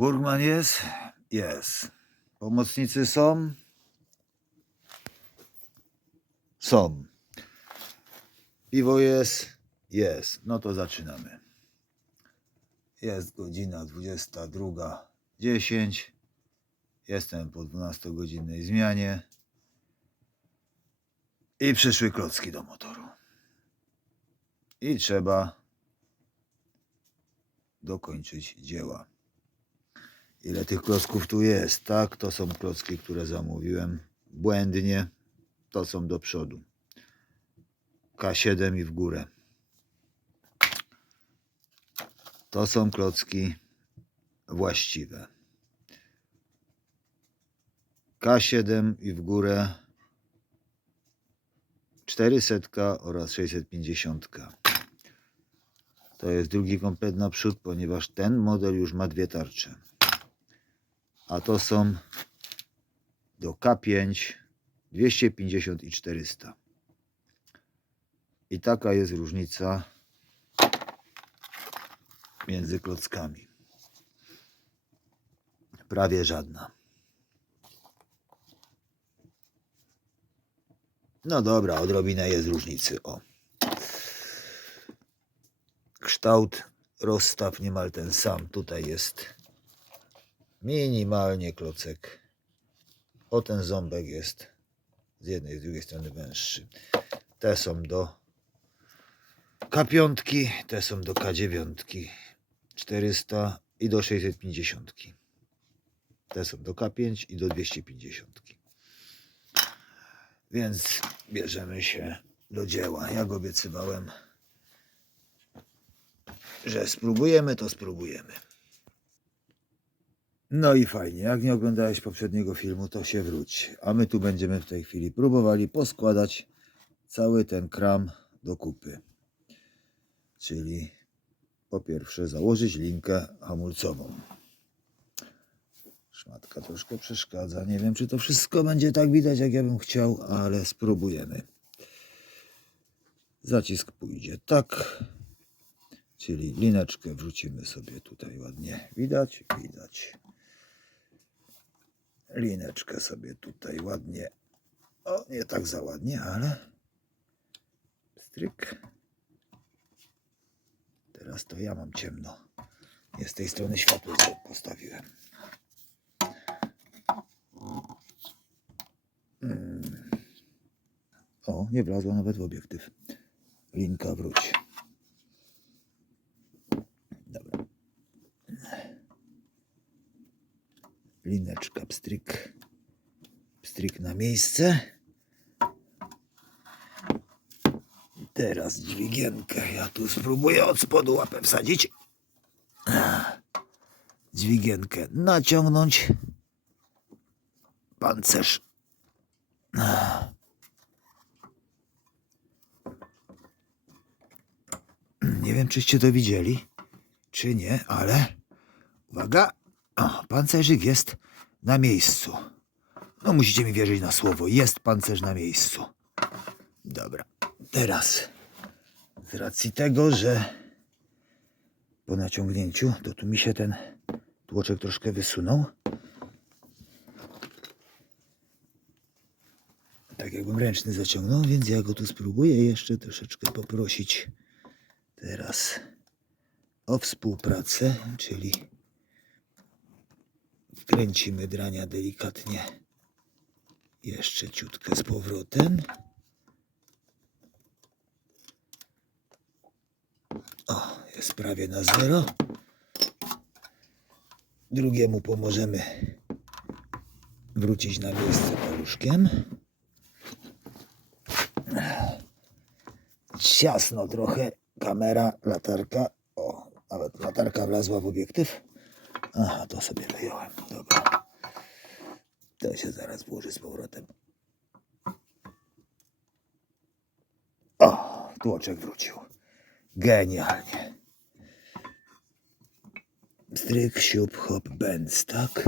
Burgman jest? Jest. Pomocnicy są? Są. Piwo jest? Jest. No to zaczynamy. Jest godzina 22.10. Jestem po 12-godzinnej zmianie. I przyszły klocki do motoru. I trzeba dokończyć dzieła. Ile tych klocków tu jest? Tak, to są klocki, które zamówiłem błędnie. To są do przodu. K7 i w górę. To są klocki właściwe. K7 i w górę 400 oraz 650. To jest drugi komplet naprzód, ponieważ ten model już ma dwie tarcze. A to są do K5 250 i 400. I taka jest różnica między klockami. Prawie żadna. No dobra, odrobinę jest różnicy. O. Kształt, rozstaw niemal ten sam. Tutaj jest minimalnie klocek. O ten ząbek jest z jednej i z drugiej strony węższy. Te są do K5, te są do K9 400 i do 650. Te są do K5 i do 250. Więc bierzemy się do dzieła. Jak obiecywałem, że spróbujemy, to spróbujemy. No i fajnie, jak nie oglądałeś poprzedniego filmu, to się wróć. A my tu będziemy w tej chwili próbowali poskładać cały ten kram do kupy. Czyli po pierwsze założyć linkę hamulcową. Szmatka troszkę przeszkadza. Nie wiem, czy to wszystko będzie tak widać, jak ja bym chciał, ale spróbujemy. Zacisk pójdzie tak. Czyli lineczkę wrzucimy sobie tutaj ładnie. Widać? Widać. Lineczkę sobie tutaj ładnie. O, nie tak za ładnie, ale stryk. Teraz to ja mam ciemno. Nie z tej strony światło postawiłem. Mm. O, nie wlazła nawet w obiektyw. Linka wróć. Dobra. Lineczka, pstryk. Pstryk na miejsce. I Teraz dźwigienkę. Ja tu spróbuję od spodu łapę wsadzić. Dźwigienkę naciągnąć. Pancerz. Nie wiem, czyście to widzieli, czy nie, ale uwaga, o, pancerzyk jest na miejscu. No musicie mi wierzyć na słowo, jest pancerz na miejscu. Dobra, teraz z racji tego, że po naciągnięciu, to tu mi się ten tłoczek troszkę wysunął. Tak jakbym ręczny zaciągnął, więc ja go tu spróbuję jeszcze troszeczkę poprosić teraz o współpracę, czyli wkręcimy drania delikatnie jeszcze ciutkę z powrotem. O, jest prawie na zero. Drugiemu pomożemy wrócić na miejsce paluszkiem. Ciasno trochę. Kamera, latarka. O, nawet latarka wlazła w obiektyw. Aha, to sobie wyjąłem. Dobra. To się zaraz włoży z powrotem. O, tłoczek wrócił. Genialnie. Stryk, siup, hop, bęc, tak?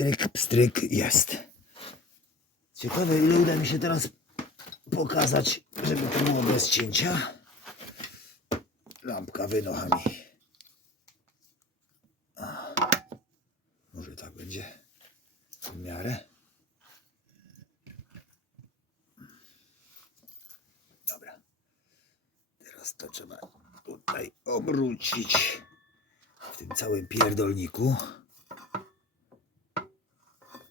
Pstryk, pstryk, jest. Ciekawe, ile uda mi się teraz pokazać, żeby to było bez cięcia. Lampka wynocha mi. A, Może tak będzie w miarę. Dobra. Teraz to trzeba tutaj obrócić w tym całym pierdolniku.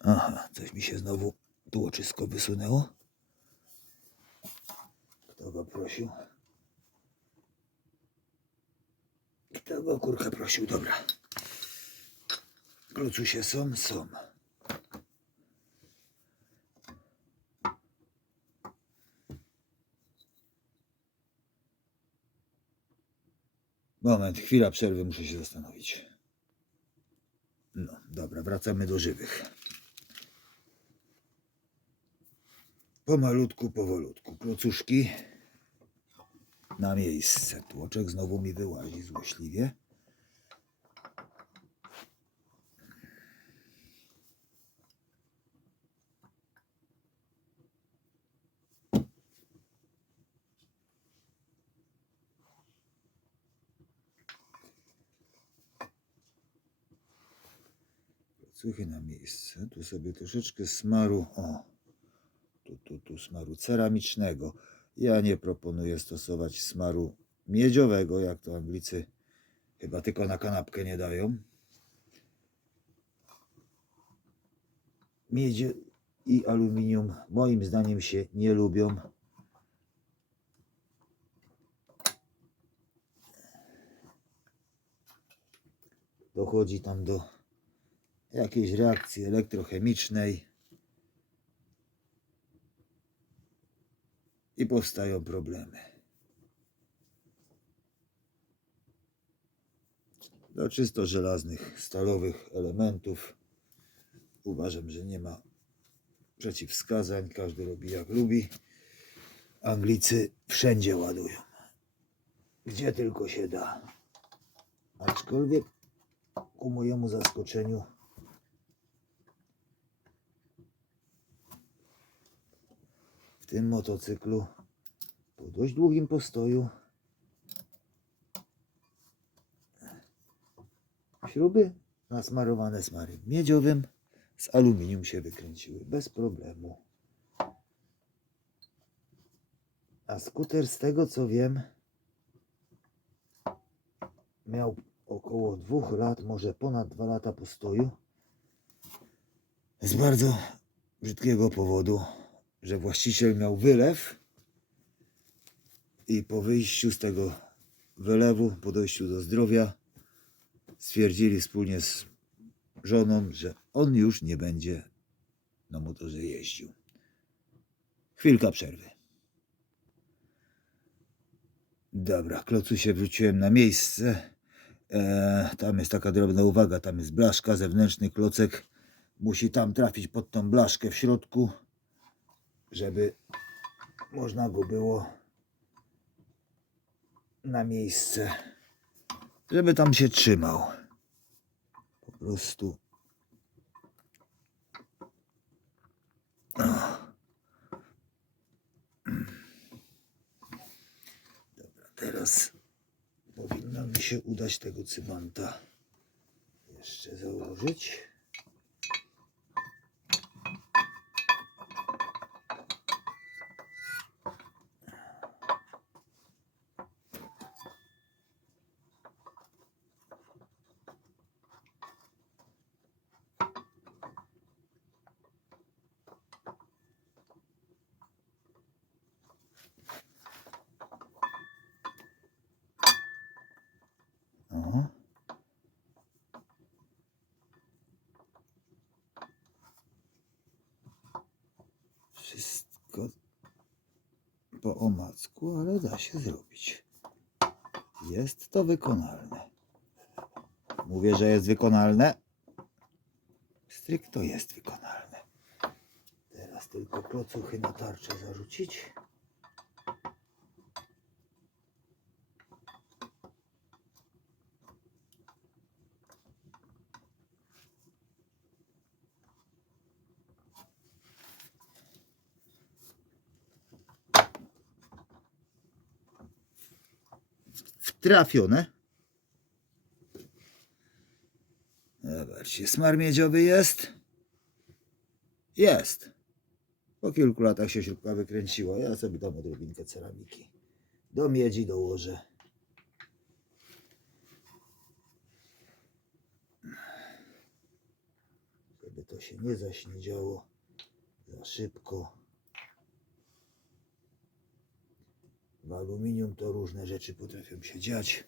Aha, coś mi się znowu tłoczysko wysunęło. Kto go prosił? Kto go kurka prosił? Dobra. Klucusie są? Są. Moment, chwila przerwy, muszę się zastanowić. No, dobra, wracamy do żywych. Pomalutku, powolutku. Klocuszki na miejsce. Tłoczek znowu mi wyłazi złośliwie. Klocuchy na miejsce. Tu sobie troszeczkę smaru. O, smaru ceramicznego. Ja nie proponuję stosować smaru miedziowego, jak to Anglicy chyba tylko na kanapkę nie dają. Miedzie i aluminium moim zdaniem się nie lubią. Dochodzi tam do jakiejś reakcji elektrochemicznej. i powstają problemy. Do czysto żelaznych, stalowych elementów uważam, że nie ma przeciwwskazań. Każdy robi jak lubi. Anglicy wszędzie ładują. Gdzie tylko się da. Aczkolwiek ku mojemu zaskoczeniu w tym motocyklu po dość długim postoju śruby nasmarowane smarem miedziowym z aluminium się wykręciły bez problemu. A skuter z tego co wiem miał około dwóch lat, może ponad dwa lata postoju z bardzo brzydkiego powodu że właściciel miał wylew i po wyjściu z tego wylewu, po dojściu do zdrowia, stwierdzili wspólnie z żoną, że on już nie będzie na motorze jeździł. Chwilka przerwy. Dobra, klocusie wróciłem na miejsce. E, tam jest taka drobna uwaga, tam jest blaszka, zewnętrzny klocek musi tam trafić pod tą blaszkę w środku żeby można go było na miejsce, żeby tam się trzymał. Po prostu. Dobra, teraz powinno mi się udać tego cymanta jeszcze założyć. O. Wszystko po omacku, ale da się zrobić. Jest to wykonalne. Mówię, że jest wykonalne. Stricto jest wykonalne. Teraz tylko klocuchy na tarczę zarzucić. Trafione. Zobaczcie, smar miedziowy jest. Jest. Po kilku latach się śrubka wykręciła. Ja sobie dam odrobinkę ceramiki. Do miedzi dołożę. Żeby to się nie zaśniedziało za szybko. W aluminium to różne rzeczy potrafią się dziać.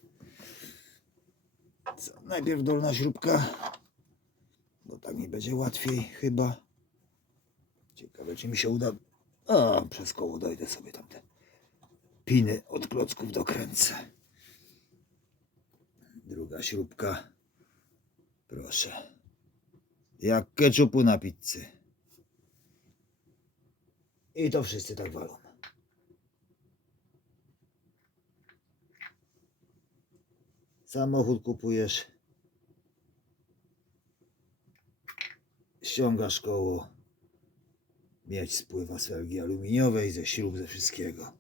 Co, najpierw dolna śrubka, bo tak mi będzie łatwiej chyba. Ciekawe, czy mi się uda. A, przez koło dojdę sobie tamte piny od klocków dokręcę. Druga śrubka. Proszę. Jak keczupu na pizzy. I to wszyscy tak walą. Samochód kupujesz. Ściągasz koło. Miedź spływa z felgi aluminiowej, ze śrub, ze wszystkiego.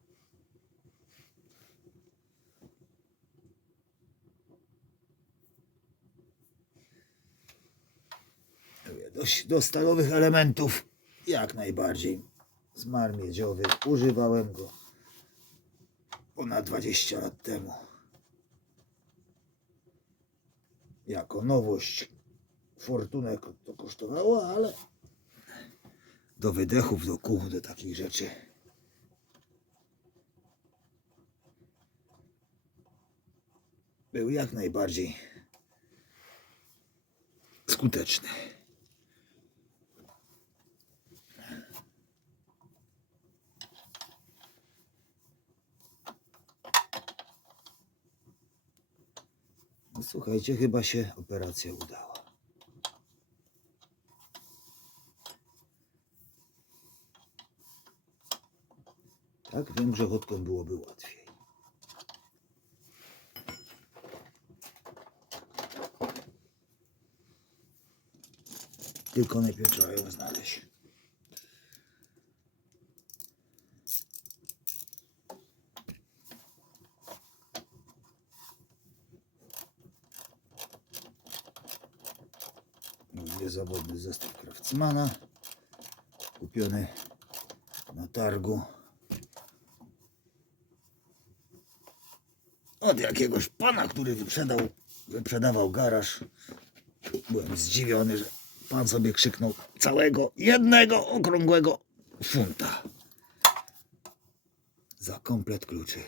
Do, do stalowych elementów jak najbardziej. Zmar miedziowy. Używałem go ponad 20 lat temu. Jako nowość. Fortunę to kosztowało, ale do wydechów, do kół, do takich rzeczy. Był jak najbardziej skuteczny. Słuchajcie, chyba się operacja udała. Tak, wiem, że chodką byłoby łatwiej. Tylko najpierw trzeba ją znaleźć. Zestaw Craftsmana. Kupiony na targu. Od jakiegoś pana, który wyprzedał, wyprzedawał garaż. Byłem zdziwiony, że pan sobie krzyknął całego jednego okrągłego funta. Za komplet kluczy.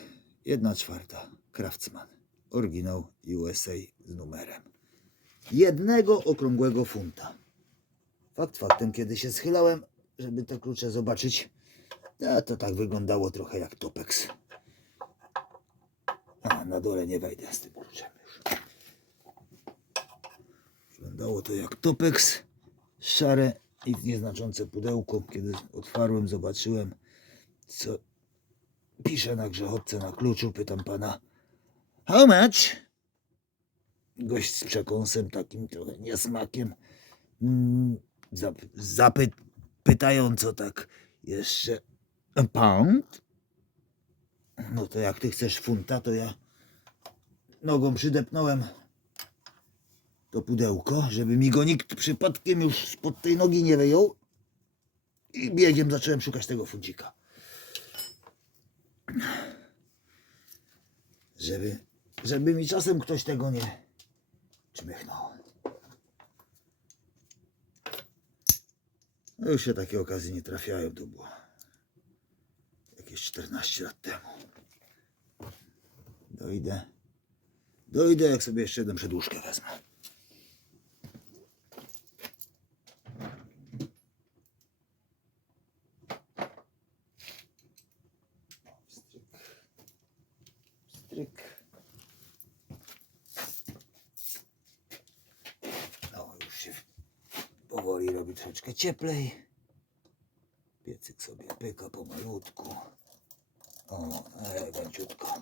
Jedna czwarta. Craftsman. Oryginał USA z numerem. Jednego okrągłego funta. Fakt faktem, kiedy się schylałem, żeby te klucze zobaczyć, to, to tak wyglądało trochę jak Topex. A, na dole nie wejdę z tym kluczem już. Wyglądało to jak Topex. Szare, nic nieznaczące pudełko. Kiedy otwarłem, zobaczyłem, co pisze na grzechotce na kluczu. Pytam pana, how much? Gość z przekąsem takim trochę niesmakiem. Mm, zap, zapy, pytająco tak jeszcze, pound? No to jak ty chcesz funta, to ja nogą przydepnąłem to pudełko, żeby mi go nikt przypadkiem już spod tej nogi nie wyjął. I biegiem zacząłem szukać tego funcika. Żeby, żeby mi czasem ktoś tego nie czmychnął. No już się takie okazje nie trafiają, to było jakieś 14 lat temu. Dojdę. Dojdę, jak sobie jeszcze jedną przedłużkę wezmę. Stryk. Stryk. No, już się powoli robi troszeczkę cieplej. Piecyk sobie pyka pomalutku. O, eleganciutko.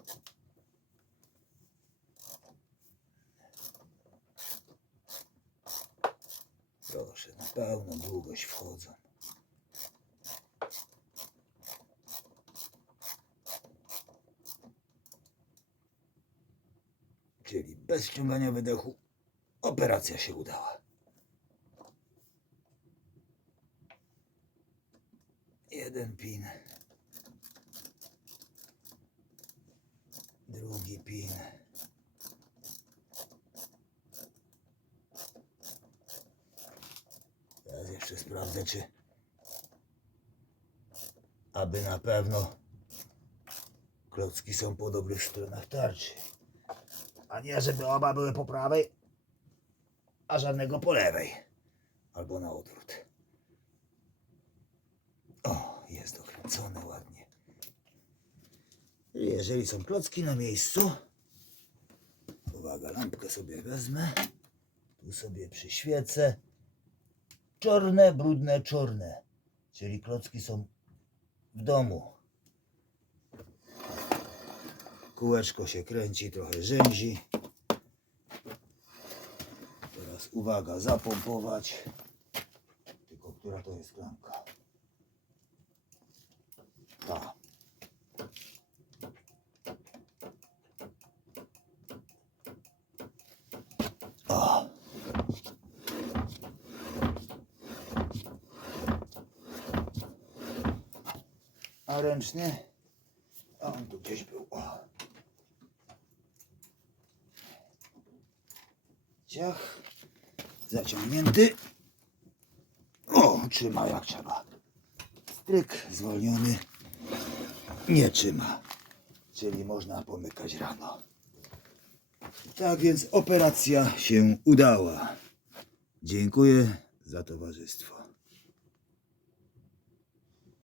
Proszę, na pełną długość wchodzą. bez ściągania wydechu. Operacja się udała. Jeden pin. Drugi pin. Teraz jeszcze sprawdzę, czy aby na pewno klocki są po dobrych stronach tarczy. A nie, żeby oba były po prawej, a żadnego po lewej. Albo na odwrót. O, jest dokręcone ładnie. Jeżeli są klocki na miejscu, uwaga, lampkę sobie wezmę, tu sobie przyświecę. Czarne, brudne, czarne, czyli klocki są w domu. Kółeczko się kręci, trochę rzęzi. Teraz uwaga, zapompować. Tylko która to jest klamka? Ta. A ręczny? A on tu gdzieś był. Ciach. Zaciągnięty. O, trzyma jak trzeba. Stryk zwolniony. Nie trzyma. Czyli można pomykać rano. Tak więc operacja się udała. Dziękuję za towarzystwo.